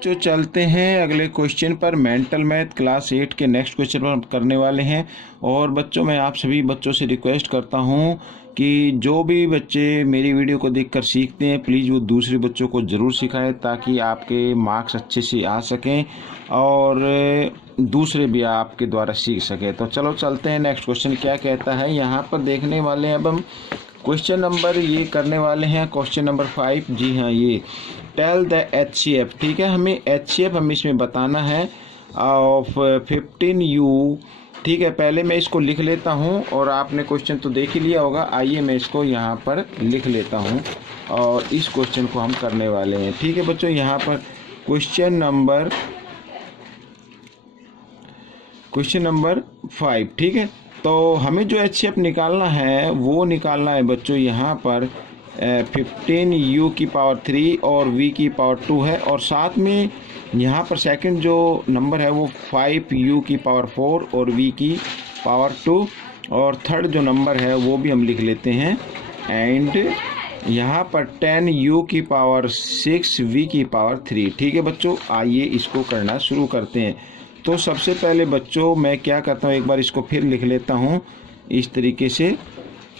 बच्चों चलते हैं अगले क्वेश्चन पर। मेंटल मैथ क्लास 8 के नेक्स्ट क्वेश्चन पर हम करने वाले हैं। और बच्चों मैं आप सभी बच्चों से रिक्वेस्ट करता हूं कि जो भी बच्चे मेरी वीडियो को देखकर सीखते हैं प्लीज़ वो दूसरे बच्चों को ज़रूर सिखाएं ताकि आपके मार्क्स अच्छे से आ सकें और दूसरे भी आपके द्वारा सीख सकें। तो चलो चलते हैं, नेक्स्ट क्वेश्चन क्या कहता है यहाँ पर देखने वाले हैं। अब हम क्वेश्चन नंबर ये करने वाले हैं, क्वेश्चन नंबर 5। जी हाँ, ये टेल द HCF, ठीक है, हमें HCF हम इसमें बताना है ऑफ 15U। ठीक है, पहले मैं इसको लिख लेता हूँ और आपने क्वेश्चन तो देख ही लिया होगा। आइए मैं इसको यहाँ पर लिख लेता हूँ और इस क्वेश्चन को हम करने वाले हैं। ठीक है बच्चों, यहाँ पर क्वेश्चन नंबर 5। ठीक है, तो हमें जो HCF निकालना है वो निकालना है बच्चों यहाँ पर 15U की पावर 3 और V की पावर 2 है, और साथ में यहाँ पर सेकंड जो नंबर है वो 5U की पावर 4 और V की पावर 2, और थर्ड जो नंबर है वो भी हम लिख लेते हैं। एंड यहाँ पर 10U की पावर 6 V की पावर 3। ठीक है बच्चों, आइए इसको करना शुरू करते हैं। तो सबसे पहले बच्चों मैं क्या करता हूँ, एक बार इसको फिर लिख लेता हूँ इस तरीके से।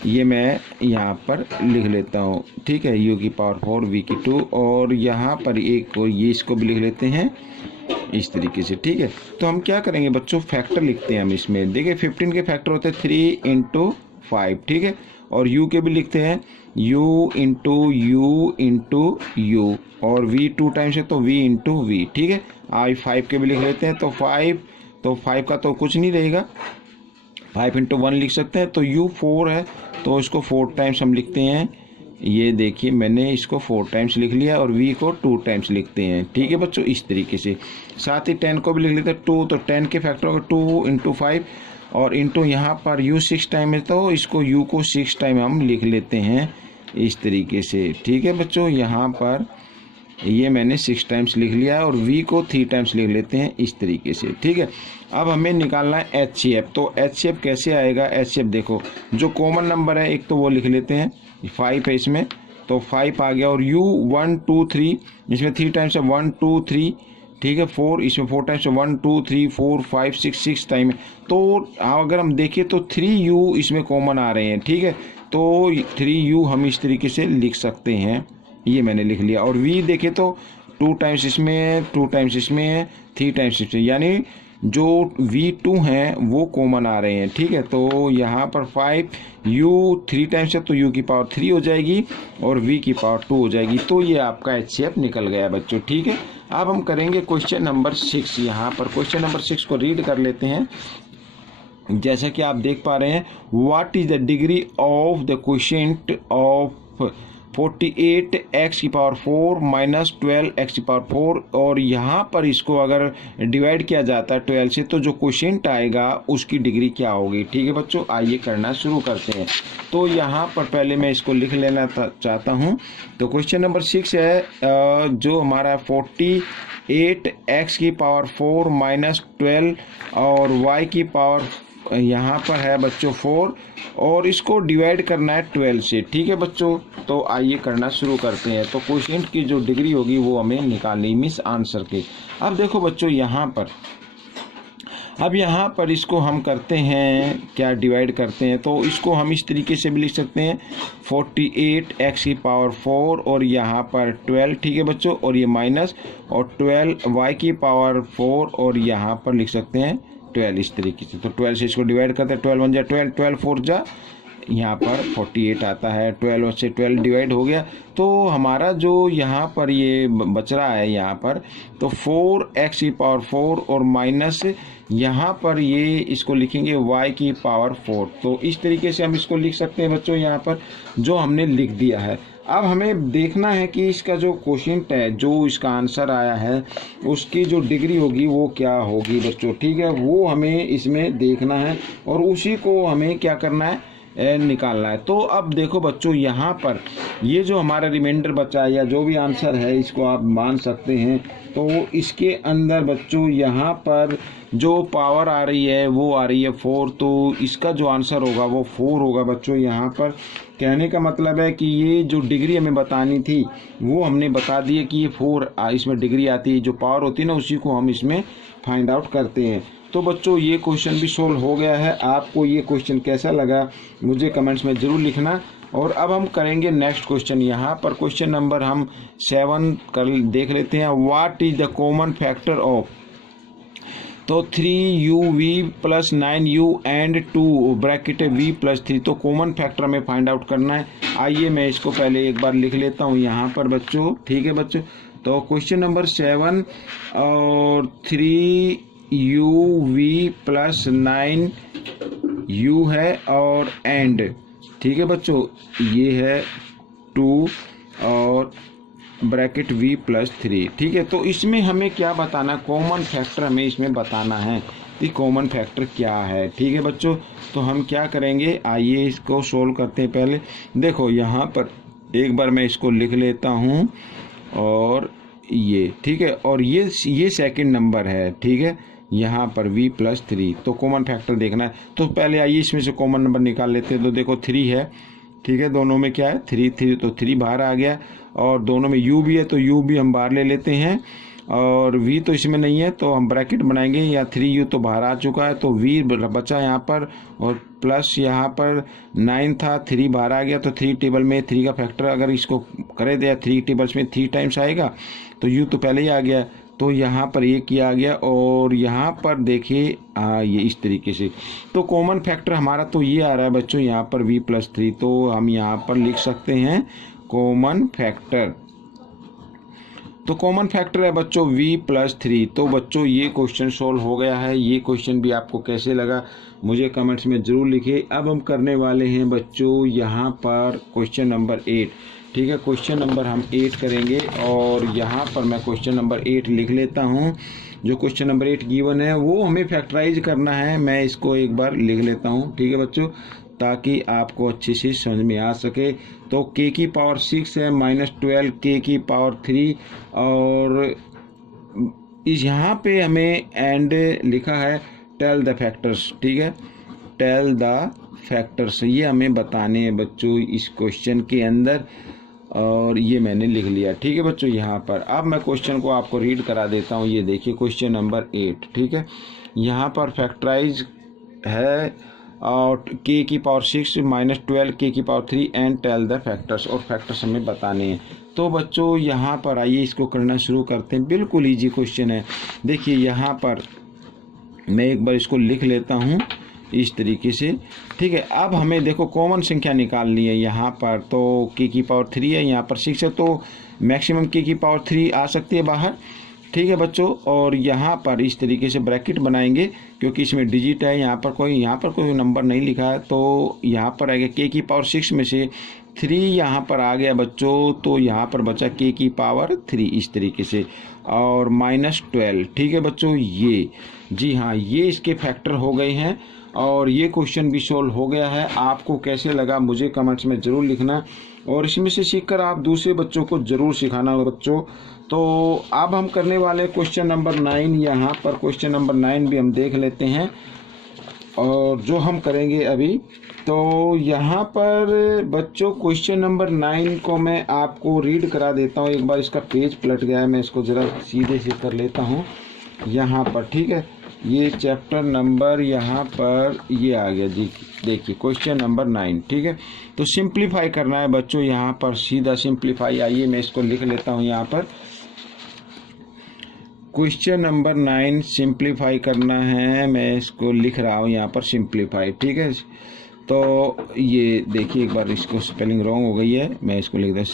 ये मैं यहाँ पर लिख लेता हूँ, ठीक है, U की पावर 4 V की 2, और यहाँ पर एक और ये इसको भी लिख लेते हैं इस तरीके से। ठीक है, तो हम क्या करेंगे बच्चों, फैक्टर लिखते हैं हम इसमें। देखिए 15 के फैक्टर होते हैं 3 × 5, ठीक है, और U के भी लिखते हैं U × U × U, और V 2 टाइम्स है तो V × V। ठीक है, आई 5 के भी लिख लेते हैं। तो 5 का तो कुछ नहीं रहेगा, 5 × 1 लिख सकते हैं। तो U 4 है तो इसको 4 टाइम्स हम लिखते हैं। ये देखिए मैंने इसको 4 टाइम्स लिख लिया, और V को 2 टाइम्स लिखते हैं। ठीक है बच्चों, इस तरीके से। साथ ही 10 को भी लिख लेते हैं 2, तो 10 के फैक्टर होगा 2 × 5, और इंटू यहाँ पर U 6 टाइम है तो इसको U को 6 टाइम हम लिख लेते हैं इस तरीके से। ठीक है बच्चों, यहाँ पर ये मैंने 6 टाइम्स लिख लिया है, और V को 3 टाइम्स लिख लेते हैं इस तरीके से। ठीक है, अब हमें निकालना है HCF। तो HCF कैसे आएगा, HCF देखो जो कॉमन नंबर है एक तो वो लिख लेते हैं, 5 है इसमें, तो 5 आ गया, और U 1 2 3 इसमें 3 टाइम्स है 1 2 3, ठीक है, 4 इसमें 4 टाइम्स है 1 2 3 4 5 6 टाइम है। तो अगर हम देखें तो 3U इसमें कॉमन आ रहे हैं। ठीक है, तो 3U हम इस तरीके से लिख सकते हैं, ये मैंने लिख लिया। और V देखें तो 2 टाइम्स इसमें है, 2 टाइम्स इसमें है, 3 टाइम्स इसमें, यानी जो V2 हैं वो कॉमन आ रहे हैं। ठीक है, तो यहाँ पर 5U 3 टाइम्स है तो U की पावर 3 हो जाएगी और V की पावर 2 हो जाएगी। तो ये आपका HCF निकल गया बच्चों। ठीक है, अब हम करेंगे क्वेश्चन नंबर 6। यहाँ पर क्वेश्चन नंबर 6 को रीड कर लेते हैं। जैसा कि आप देख पा रहे हैं, what is the degree of the quotient of 48x की पावर 4 माइनस 12x की पावर 4, और यहाँ पर इसको अगर डिवाइड किया जाता है 12 से तो जो क्वोशिएंट आएगा उसकी डिग्री क्या होगी। ठीक है बच्चों, आइए करना शुरू करते हैं। तो यहाँ पर पहले मैं इसको लिख लेना चाहता हूँ। तो क्वेश्चन नंबर 6 है जो हमारा 48x की पावर 4 माइनस 12 और y की पावर यहाँ पर है बच्चों 4, और इसको डिवाइड करना है 12 से। ठीक है बच्चों, तो आइए करना शुरू करते हैं। तो क्वोशिएंट की जो डिग्री होगी वो हमें निकालनी, मीन्स आंसर की। अब देखो बच्चों यहाँ पर इसको हम करते हैं क्या, डिवाइड करते हैं। तो इसको हम इस तरीके से भी लिख सकते हैं 48x की पावर 4 और यहाँ पर 12। ठीक है बच्चों, और ये माइनस, और 12y की पावर 4 और यहाँ पर लिख सकते हैं 12 इस तरीके से। तो 12 से इसको डिवाइड करते हैं, 12 1 जा 12, 12 4 जा, यहाँ पर 48 आता है। 12 से 12 डिवाइड हो गया, तो हमारा जो यहाँ पर ये बच रहा है यहाँ पर, तो 4x की पावर 4 और माइनस यहाँ पर ये इसको लिखेंगे y की पावर 4। तो इस तरीके से हम इसको लिख सकते हैं बच्चों, यहाँ पर जो हमने लिख दिया है। अब हमें देखना है कि इसका जो क्वोशिएंट है, जो इसका आंसर आया है, उसकी जो डिग्री होगी वो क्या होगी बच्चों। ठीक है, वो हमें इसमें देखना है और उसी को हमें क्या करना है, निकालना है। तो अब देखो बच्चों यहाँ पर ये जो हमारा रिमाइंडर बचा है या जो भी आंसर है, इसको आप मान सकते हैं तो इसके अंदर बच्चों यहाँ पर जो पावर आ रही है वो आ रही है 4, तो इसका जो आंसर होगा वो 4 होगा बच्चों। यहाँ पर कहने का मतलब है कि ये जो डिग्री हमें बतानी थी वो हमने बता दी है कि ये 4 इसमें डिग्री आती है, जो पावर होती है ना उसी को हम इसमें फाइंड आउट करते हैं। तो बच्चों ये क्वेश्चन भी सोल्व हो गया है। आपको ये क्वेश्चन कैसा लगा मुझे कमेंट्स में ज़रूर लिखना। और अब हम करेंगे नेक्स्ट क्वेश्चन। यहाँ पर क्वेश्चन नंबर हम 7 कर देख लेते हैं। What is the common factor of, तो 3uv + 9u and 2 bracket v + 3, तो कॉमन फैक्टर हमें फाइंड आउट करना है। आइए मैं इसको पहले एक बार लिख लेता हूँ यहाँ पर बच्चों, ठीक है बच्चों। तो क्वेश्चन नंबर 7 और 3uv + 9u है और एंड, ठीक है बच्चों, ये है 2 और ब्रैकेट v + 3, ठीक है। तो इसमें हमें क्या बताना, कॉमन फैक्टर हमें इसमें बताना है कि कॉमन फैक्टर क्या है, ठीक है बच्चों। तो हम क्या करेंगे, आइए इसको सोल्व करते हैं। पहले देखो यहाँ पर एक बार मैं इसको लिख लेता हूँ और ये, ठीक है, और ये सेकंड नंबर है, ठीक है, यहाँ पर v + 3, तो कॉमन फैक्टर देखना है। तो पहले आइए इसमें से कॉमन नंबर निकाल लेते हैं। तो देखो 3 है, ठीक है, दोनों में क्या है 3, तो 3 बाहर आ गया, और दोनों में u भी है तो u भी हम बाहर ले लेते हैं, और v तो इसमें नहीं है तो हम ब्रैकेट बनाएंगे, या 3u तो बाहर आ चुका है तो v बचा यहाँ पर, और प्लस यहाँ पर 9 था, 3 बाहर आ गया, तो 3 टेबल में 3 का फैक्टर अगर इसको करे दिया 3 टेबल्स में 3 टाइम्स आएगा, तो u तो पहले ही आ गया, तो यहाँ पर ये किया आ गया। और यहाँ पर देखिए ये इस तरीके से, तो कॉमन फैक्टर हमारा तो ये आ रहा है बच्चों यहाँ पर v + 3, तो हम यहाँ पर लिख सकते हैं कॉमन फैक्टर। तो कॉमन फैक्टर है बच्चों v + 3। तो बच्चों ये क्वेश्चन सोल्व हो गया है। ये क्वेश्चन भी आपको कैसे लगा मुझे कमेंट्स में ज़रूर लिखिए। अब हम करने वाले हैं बच्चों यहाँ पर क्वेश्चन नंबर 8, ठीक है, क्वेश्चन नंबर हम 8 करेंगे, और यहाँ पर मैं क्वेश्चन नंबर 8 लिख लेता हूँ। जो क्वेश्चन नंबर 8 गिवन है वो हमें फैक्टराइज करना है। मैं इसको एक बार लिख लेता हूँ, ठीक है बच्चों, ताकि आपको अच्छे से समझ में आ सके। तो k की पावर 6 है -12 k की पावर 3, और इस यहाँ पे हमें एंड लिखा है टेल द फैक्टर्स, ठीक है, टेल द फैक्टर्स, ये हमें बताने हैं बच्चों इस क्वेश्चन के अंदर, और ये मैंने लिख लिया, ठीक है बच्चों यहाँ पर। अब मैं क्वेश्चन को आपको रीड करा देता हूँ। ये देखिए क्वेश्चन नंबर 8, ठीक है, यहाँ पर फैक्टराइज है और k की पावर 6 -12 k की power 3 and tell the factors, और फैक्टर्स हमें बताने हैं। तो बच्चों यहाँ पर आइए इसको करना शुरू करते हैं। बिल्कुल ईजी क्वेश्चन है। देखिए यहाँ पर मैं एक बार इसको लिख लेता हूँ इस तरीके से, ठीक है। अब हमें देखो कॉमन संख्या निकालनी है यहाँ पर, तो k की पावर 3 है, यहाँ पर 6 है, तो मैक्सिमम k की पावर 3 आ सकती है बाहर, ठीक है बच्चों। और यहाँ पर इस तरीके से ब्रैकेट बनाएंगे क्योंकि इसमें डिजिट है, यहाँ पर कोई नंबर नहीं लिखा है, तो यहाँ पर आएगा k की पावर 6 में से 3 यहाँ पर आ गया बच्चों, तो यहाँ पर बचा k की पावर 3 इस तरीके से, और -12, ठीक है बच्चों। ये जी हाँ, ये इसके फैक्टर हो गए हैं, और ये क्वेश्चन भी सोल्व हो गया है। आपको कैसे लगा मुझे कमेंट्स में ज़रूर लिखना, और इसमें से सीखकर आप दूसरे बच्चों को ज़रूर सिखाना बच्चों। तो अब हम करने वाले क्वेश्चन नंबर 9, यहाँ पर क्वेश्चन नंबर 9 भी हम देख लेते हैं, और जो हम करेंगे अभी, तो यहाँ पर बच्चों क्वेश्चन नंबर 9 को मैं आपको रीड करा देता हूँ। एक बार इसका पेज पलट गया है, मैं इसको ज़रा सीधे से कर लेता हूँ यहाँ पर, ठीक है। ये चैप्टर नंबर यहाँ पर ये आ गया जी, देखिए क्वेश्चन नंबर 9, ठीक है। तो सिंप्लीफाई करना है बच्चों, यहाँ पर सीधा सिंप्लीफाई। आइए मैं इसको लिख लेता हूँ यहाँ पर, क्वेश्चन नंबर 9 सिंप्लीफाई करना है, मैं इसको लिख रहा हूँ यहाँ पर सिंप्लीफाई, ठीक है। तो ये देखिए एक बार इसको स्पेलिंग रॉन्ग हो गई है, मैं इसको लिख दूँ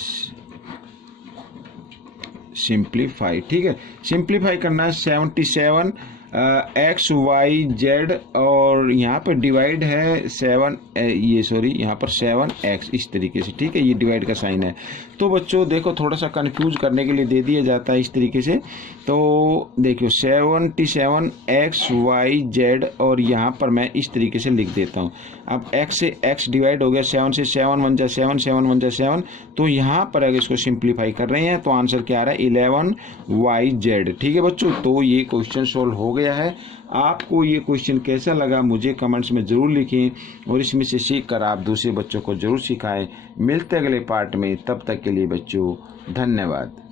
सिंप्लीफाई, ठीक है। सिंप्लीफाई करना है 77 एक्स वाई जेड और यहाँ पर डिवाइड है 7 ये सॉरी यहाँ पर 7x इस तरीके से, ठीक है, ये डिवाइड का साइन है। तो बच्चों देखो थोड़ा सा कंफ्यूज करने के लिए दे दिया जाता है इस तरीके से। तो देखियो 77x y z और यहाँ पर मैं इस तरीके से लिख देता हूँ। अब x से x डिवाइड हो गया, 7 से 7 1 जा 7, 7 1 जा 7। तो यहाँ पर अगर इसको सिंप्लीफाई कर रहे हैं तो आंसर क्या आ रहा है 11yz। ठीक है बच्चों, तो ये क्वेश्चन सोल्व हो गया है। आपको ये क्वेश्चन कैसा लगा मुझे कमेंट्स में ज़रूर लिखें और इसमें से सीख कर आप दूसरे बच्चों को ज़रूर सिखाएं। मिलते अगले पार्ट में, तब तक के लिए बच्चों धन्यवाद।